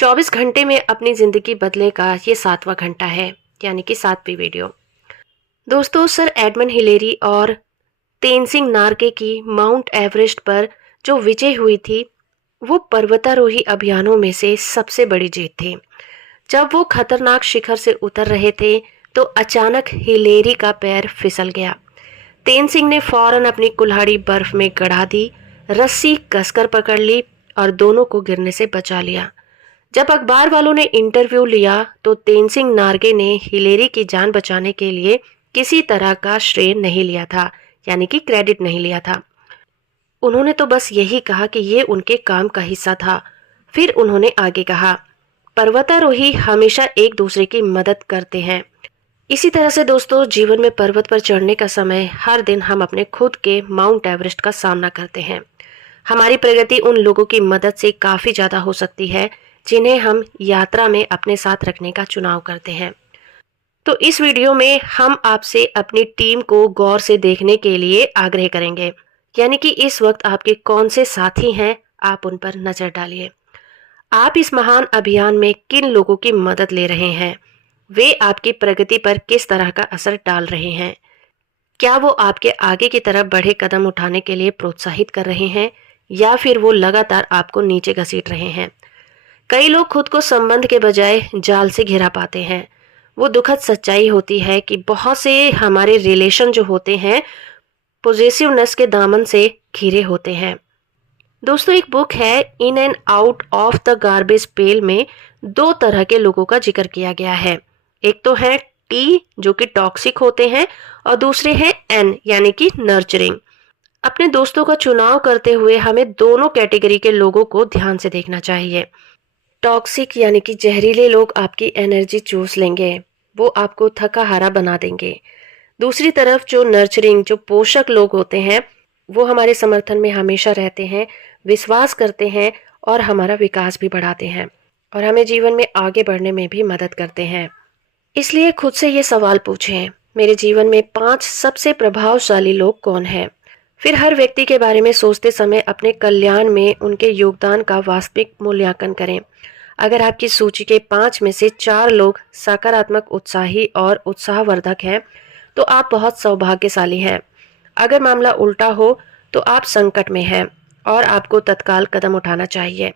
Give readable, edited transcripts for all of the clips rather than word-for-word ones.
24 घंटे में अपनी ज़िंदगी बदलने का ये 7वां घंटा है, यानी कि 7वीं वीडियो। दोस्तों, सर एडमंड हिलेरी और तेनजिंग नार्गे की माउंट एवरेस्ट पर जो विजय हुई थी, वो पर्वतारोही अभियानों में से सबसे बड़ी जीत थी। जब वो खतरनाक शिखर से उतर रहे थे, तो अचानक हिलेरी का पैर फिसल गया। तेनजिंग ने फौरन अपनी कुल्हाड़ी बर्फ में गड़ा दी, रस्सी कसकर पकड़ ली और दोनों को गिरने से बचा लिया। जब अखबार वालों ने इंटरव्यू लिया, तो तेनजिंग नार्गे ने हिलेरी की जान बचाने के लिए किसी तरह का श्रेय नहीं लिया था, यानी कि क्रेडिट नहीं लिया था। उन्होंने तो बस यही कहा कि ये उनके काम का हिस्सा था। फिर उन्होंने आगे कहा, पर्वतारोही हमेशा एक दूसरे की मदद करते हैं। इसी तरह से दोस्तों, जीवन में पर्वत पर चढ़ने का समय हर दिन हम अपने खुद के माउंट एवरेस्ट का सामना करते हैं। हमारी प्रगति उन लोगों की मदद से काफी ज्यादा हो सकती है जिन्हें हम यात्रा में अपने साथ रखने का चुनाव करते हैं। तो इस वीडियो में हम आपसे अपनी टीम को गौर से देखने के लिए आग्रह करेंगे, यानी कि इस वक्त आपके कौन से साथी हैं, आप उन पर नजर डालिए। आप इस महान अभियान में किन लोगों की मदद ले रहे हैं? वे आपकी प्रगति पर किस तरह का असर डाल रहे हैं? क्या वो आपके आगे की तरफ बड़े कदम उठाने के लिए प्रोत्साहित कर रहे हैं, या फिर वो लगातार आपको नीचे घसीट रहे हैं? कई लोग खुद को संबंध के बजाय जाल से घिरा पाते हैं। वो दुखद सच्चाई होती है कि बहुत से हमारे रिलेशन जो होते हैं, पॉजिटिवनेस के दामन से घिरे होते हैं। दोस्तों, एक बुक है in and out of the garbage pail में 2 तरह के लोगों का जिक्र किया गया है। एक तो है टी, जो कि टॉक्सिक होते हैं, और दूसरे हैं एन, यानी कि नर्चरिंग। अपने दोस्तों का चुनाव करते हुए हमें दोनों कैटेगरी के लोगों को ध्यान से देखना चाहिए। टॉक्सिक यानी कि जहरीले लोग आपकी एनर्जी चूस लेंगे, वो आपको थका हारा बना देंगे। दूसरी तरफ जो नर्चरिंग, जो पोषक लोग होते हैं, वो हमारे समर्थन में हमेशा रहते हैं, विश्वास करते हैं और हमारा विकास भी बढ़ाते हैं और हमें जीवन में आगे बढ़ने में भी मदद करते हैं। इसलिए खुद से ये सवाल पूछें, मेरे जीवन में 5 सबसे प्रभावशाली लोग कौन हैं? फिर हर व्यक्ति के बारे में सोचते समय अपने कल्याण में उनके योगदान का वास्तविक मूल्यांकन करें। अगर आपकी सूची के 5 में से 4 लोग सकारात्मक, उत्साही और उत्साहवर्धक हैं, तो आप बहुत सौभाग्यशाली हैं। अगर मामला उल्टा हो, तो आप संकट में हैं और आपको तत्काल कदम उठाना चाहिए।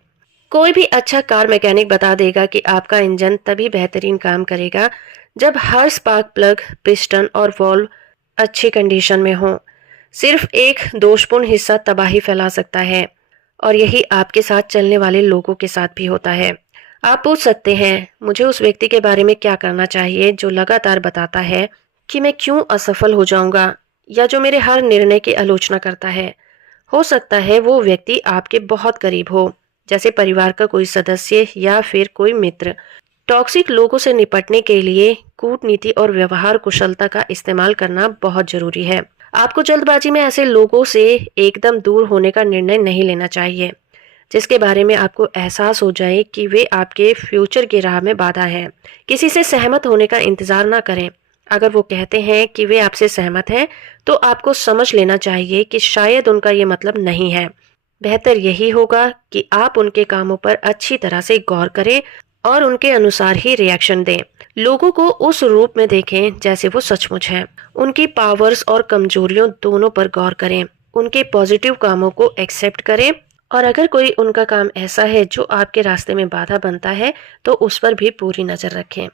कोई भी अच्छा कार मैकेनिक बता देगा कि आपका इंजन तभी बेहतरीन काम करेगा जब हर स्पार्क प्लग, पिस्टन और वॉल्व अच्छी कंडीशन में हो। सिर्फ एक दोषपूर्ण हिस्सा तबाही फैला सकता है, और यही आपके साथ चलने वाले लोगों के साथ भी होता है। आप पूछ सकते हैं, मुझे उस व्यक्ति के बारे में क्या करना चाहिए जो लगातार बताता है कि मैं क्यों असफल हो जाऊंगा, या जो मेरे हर निर्णय की आलोचना करता है। हो सकता है वो व्यक्ति आपके बहुत करीब हो, जैसे परिवार का कोई सदस्य या फिर कोई मित्र। टॉक्सिक लोगों से निपटने के लिए कूटनीति और व्यवहार कुशलता का इस्तेमाल करना बहुत जरूरी है। आपको जल्दबाजी में ऐसे लोगों से एकदम दूर होने का निर्णय नहीं लेना चाहिए जिसके बारे में आपको एहसास हो जाए कि वे आपके फ्यूचर की राह में बाधा है। किसी से सहमत होने का इंतजार ना करें। अगर वो कहते हैं कि वे आपसे सहमत हैं, तो आपको समझ लेना चाहिए कि शायद उनका ये मतलब नहीं है। बेहतर यही होगा कि आप उनके कामों पर अच्छी तरह से गौर करें और उनके अनुसार ही रिएक्शन दें। लोगों को उस रूप में देखें जैसे वो सचमुच हैं। उनकी पावर्स और कमजोरियों दोनों पर गौर करें। उनके पॉजिटिव कामों को एक्सेप्ट करें, और अगर कोई उनका काम ऐसा है जो आपके रास्ते में बाधा बनता है, तो उस पर भी पूरी नजर रखें।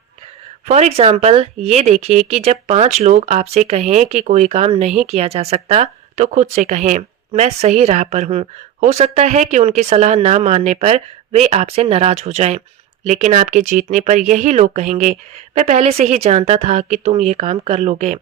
फॉर एग्जाम्पल, ये देखिए कि जब 5 लोग आपसे कहें कि कोई काम नहीं किया जा सकता, तो खुद से कहें, मैं सही राह पर हूँ। हो सकता है कि उनकी सलाह ना मानने पर वे आपसे नाराज हो जाएं, लेकिन आपके जीतने पर यही लोग कहेंगे, मैं पहले से ही जानता था कि तुम ये काम कर लोगे।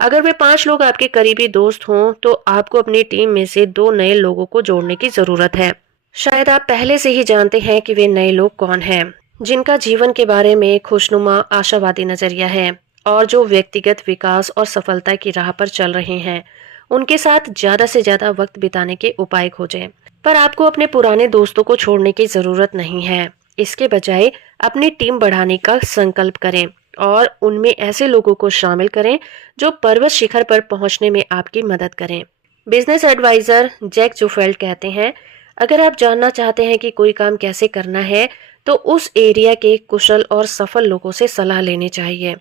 अगर वे 5 लोग आपके करीबी दोस्त हों, तो आपको अपनी टीम में से 2 नए लोगों को जोड़ने की जरूरत है। शायद आप पहले से ही जानते हैं कि वे नए लोग कौन हैं, जिनका जीवन के बारे में खुशनुमा, आशावादी नजरिया है और जो व्यक्तिगत विकास और सफलता की राह पर चल रहे हैं। उनके साथ ज्यादा से ज्यादा वक्त बिताने के उपाय खोजें। पर आपको अपने पुराने दोस्तों को छोड़ने की जरूरत नहीं है। इसके बजाय अपनी टीम बढ़ाने का संकल्प करें और उनमें ऐसे लोगों को शामिल करें जो पर्वत शिखर पर पहुंचने में आपकी मदद करें। बिजनेस एडवाइजर जैक जोफेल्ड कहते हैं, अगर आप जानना चाहते हैं कि कोई काम कैसे करना है, तो उस एरिया के कुशल और सफल लोगों से सलाह लेनी चाहिए।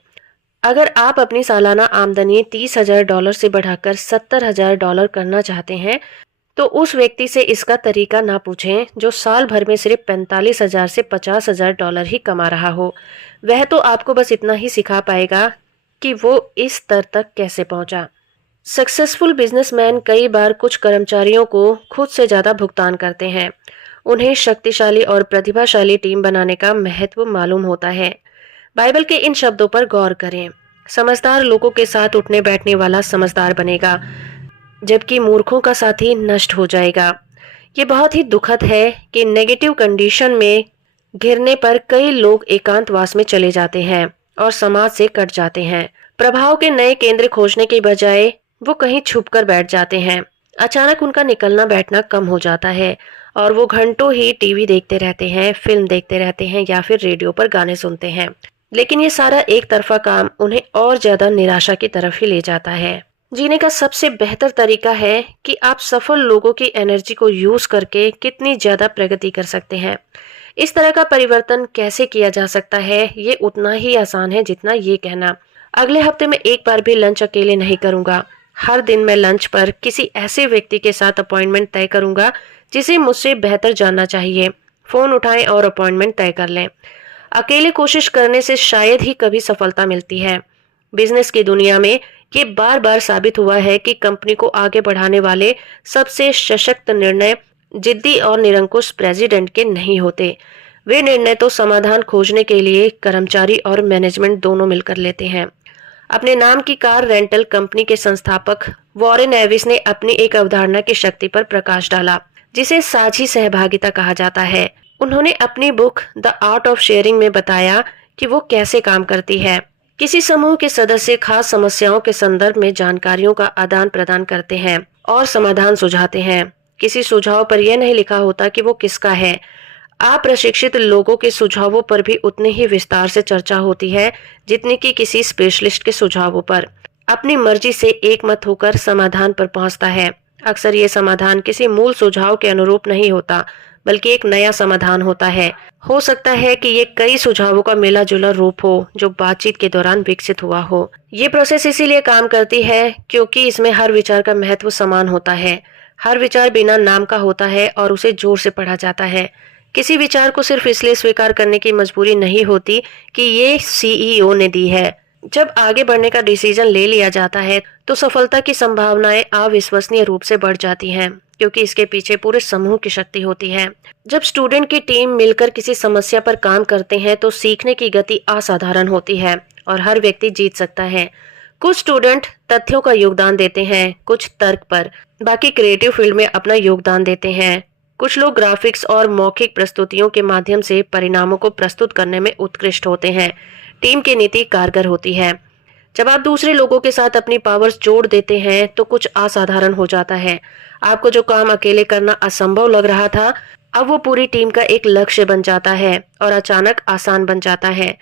अगर आप अपनी सालाना आमदनी $30,000 से बढ़ाकर $70,000 करना चाहते हैं, तो उस व्यक्ति से इसका तरीका ना पूछें जो साल भर में सिर्फ 45,000 से $50,000 ही कमा रहा हो। वह तो आपको बस इतना ही सिखा पाएगा कि वो इस स्तर तक कैसे पहुंचा। सक्सेसफुल बिजनेसमैन कई बार कुछ कर्मचारियों को खुद से ज्यादा भुगतान करते हैं। उन्हें शक्तिशाली और प्रतिभाशाली टीम बनाने का महत्व मालूम होता है। बाइबल के इन शब्दों पर गौर करें। समझदार लोगों के साथ उठने बैठने वाला समझदार बनेगा, जबकि मूर्खों का साथी नष्ट हो जाएगा। ये बहुत ही दुखद है कि नेगेटिव कंडीशन में घिरने पर कई लोग एकांतवास में चले जाते हैं और समाज से कट जाते हैं। प्रभाव के नए केंद्र खोजने के बजाय वो कहीं छुप कर बैठ जाते हैं। अचानक उनका निकलना बैठना कम हो जाता है और वो घंटों ही टीवी देखते रहते हैं, फिल्म देखते रहते हैं या फिर रेडियो पर गाने सुनते हैं। लेकिन ये सारा एक तरफा काम उन्हें और ज्यादा निराशा की तरफ ही ले जाता है। जीने का सबसे बेहतर तरीका है कि आप सफल लोगों की एनर्जी को यूज करके कितनी ज्यादा प्रगति कर सकते हैं। इस तरह का परिवर्तन कैसे किया जा सकता है, ये उतना ही आसान है जितना ये कहना, अगले हफ्ते में एक बार भी लंच अकेले नहीं करूंगा। हर दिन मैं लंच पर किसी ऐसे व्यक्ति के साथ अपॉइंटमेंट तय करूंगा जिसे मुझसे बेहतर जानना चाहिए। फोन उठाएं और अपॉइंटमेंट तय कर लें। अकेले कोशिश करने से शायद ही कभी सफलता मिलती है। बिजनेस की दुनिया में ये बार बार साबित हुआ है कि कंपनी को आगे बढ़ाने वाले सबसे सशक्त निर्णय जिद्दी और निरंकुश प्रेसिडेंट के नहीं होते। वे निर्णय तो समाधान खोजने के लिए कर्मचारी और मैनेजमेंट दोनों मिलकर लेते हैं। अपने नाम की कार रेंटल कंपनी के संस्थापक वॉरेन एविस ने अपनी एक अवधारणा की शक्ति पर प्रकाश डाला, जिसे साझी सहभागिता कहा जाता है। उन्होंने अपनी book the art of sharing में बताया कि वो कैसे काम करती है। किसी समूह के सदस्य खास समस्याओं के संदर्भ में जानकारियों का आदान प्रदान करते हैं और समाधान सुझाते हैं। किसी सुझाव पर यह नहीं लिखा होता कि वो किसका है। अप्रशिक्षित लोगों के सुझावों पर भी उतनी ही विस्तार से चर्चा होती है जितनी कि किसी स्पेशलिस्ट के सुझावों पर। अपनी मर्जी से एकमत होकर समाधान पर पहुंचता है। अक्सर ये समाधान किसी मूल सुझाव के अनुरूप नहीं होता, बल्कि एक नया समाधान होता है। हो सकता है कि ये कई सुझावों का मिला जुला रूप हो जो बातचीत के दौरान विकसित हुआ हो। ये प्रोसेस इसीलिए काम करती है क्योंकि इसमें हर विचार का महत्व समान होता है। हर विचार बिना नाम का होता है और उसे जोर से पढ़ा जाता है। किसी विचार को सिर्फ इसलिए स्वीकार करने की मजबूरी नहीं होती कि ये सीईओ ने दी है। जब आगे बढ़ने का डिसीजन ले लिया जाता है तो सफलता की संभावनाएं अविश्वसनीय रूप से बढ़ जाती हैं, क्योंकि इसके पीछे पूरे समूह की शक्ति होती है। जब स्टूडेंट की टीम मिलकर किसी समस्या पर काम करते हैं तो सीखने की गति असाधारण होती है और हर व्यक्ति जीत सकता है। कुछ स्टूडेंट तथ्यों का योगदान देते हैं, कुछ तर्क पर, बाकी क्रिएटिव फील्ड में अपना योगदान देते हैं। कुछ लोग ग्राफिक्स और मौखिक प्रस्तुतियों के माध्यम से परिणामों को प्रस्तुत करने में उत्कृष्ट होते हैं। टीम की नीति कारगर होती है। जब आप दूसरे लोगों के साथ अपनी पावर्स जोड़ देते हैं तो कुछ असाधारण हो जाता है। आपको जो काम अकेले करना असंभव लग रहा था, अब वो पूरी टीम का एक लक्ष्य बन जाता है और अचानक आसान बन जाता है।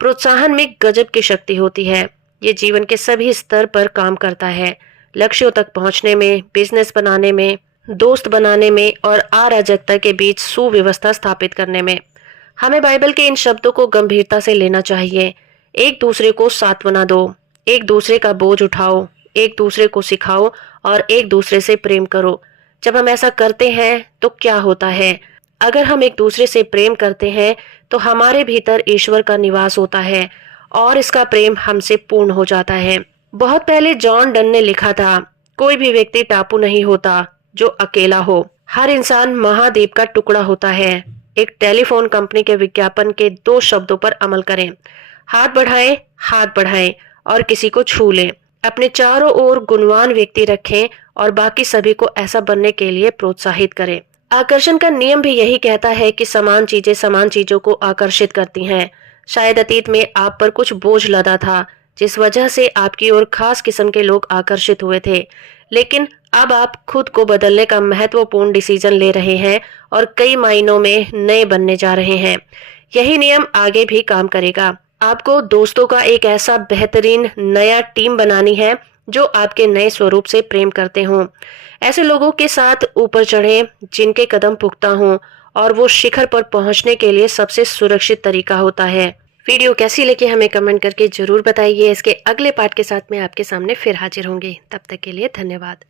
प्रोत्साहन में गजब की शक्ति होती है। ये जीवन के सभी स्तर पर काम करता है, लक्ष्यों तक पहुंचने में, बिजनेस बनाने में, दोस्त बनाने में और अराजकता के बीच सुव्यवस्था स्थापित करने में। हमें बाइबल के इन शब्दों को गंभीरता से लेना चाहिए। एक दूसरे को सांत्वना दो, एक दूसरे का बोझ उठाओ, एक दूसरे को सिखाओ और एक दूसरे से प्रेम करो। जब हम ऐसा करते हैं तो क्या होता है? अगर हम एक दूसरे से प्रेम करते हैं तो हमारे भीतर ईश्वर का निवास होता है और इसका प्रेम हमसे पूर्ण हो जाता है। बहुत पहले जॉन डन ने लिखा था, कोई भी व्यक्ति टापू नहीं होता जो अकेला हो, हर इंसान महाद्वीप का टुकड़ा होता है। एक टेलीफोन कंपनी के विज्ञापन के 2 शब्दों पर अमल करें, हाथ बढ़ाएं और किसी को छू लें। अपने चारों ओर गुणवान व्यक्ति रखें और बाकी सभी को ऐसा बनने के लिए प्रोत्साहित करें। आकर्षण का नियम भी यही कहता है कि समान चीजें समान चीजों को आकर्षित करती हैं। शायद अतीत में आप पर कुछ बोझ लदा था जिस वजह से आपकी ओर खास किस्म के लोग आकर्षित हुए थे, लेकिन अब आप खुद को बदलने का महत्वपूर्ण डिसीजन ले रहे हैं और कई मायनों में नए बनने जा रहे हैं। यही नियम आगे भी काम करेगा। आपको दोस्तों का एक ऐसा बेहतरीन नया टीम बनानी है जो आपके नए स्वरूप से प्रेम करते हों। ऐसे लोगों के साथ ऊपर चढ़ें जिनके कदम पुख्ता हों और वो शिखर पर पहुंचने के लिए सबसे सुरक्षित तरीका होता है। वीडियो कैसी लगी हमें कमेंट करके जरूर बताइए। इसके अगले पार्ट के साथ मैं आपके सामने फिर हाजिर होंगी। तब तक के लिए धन्यवाद।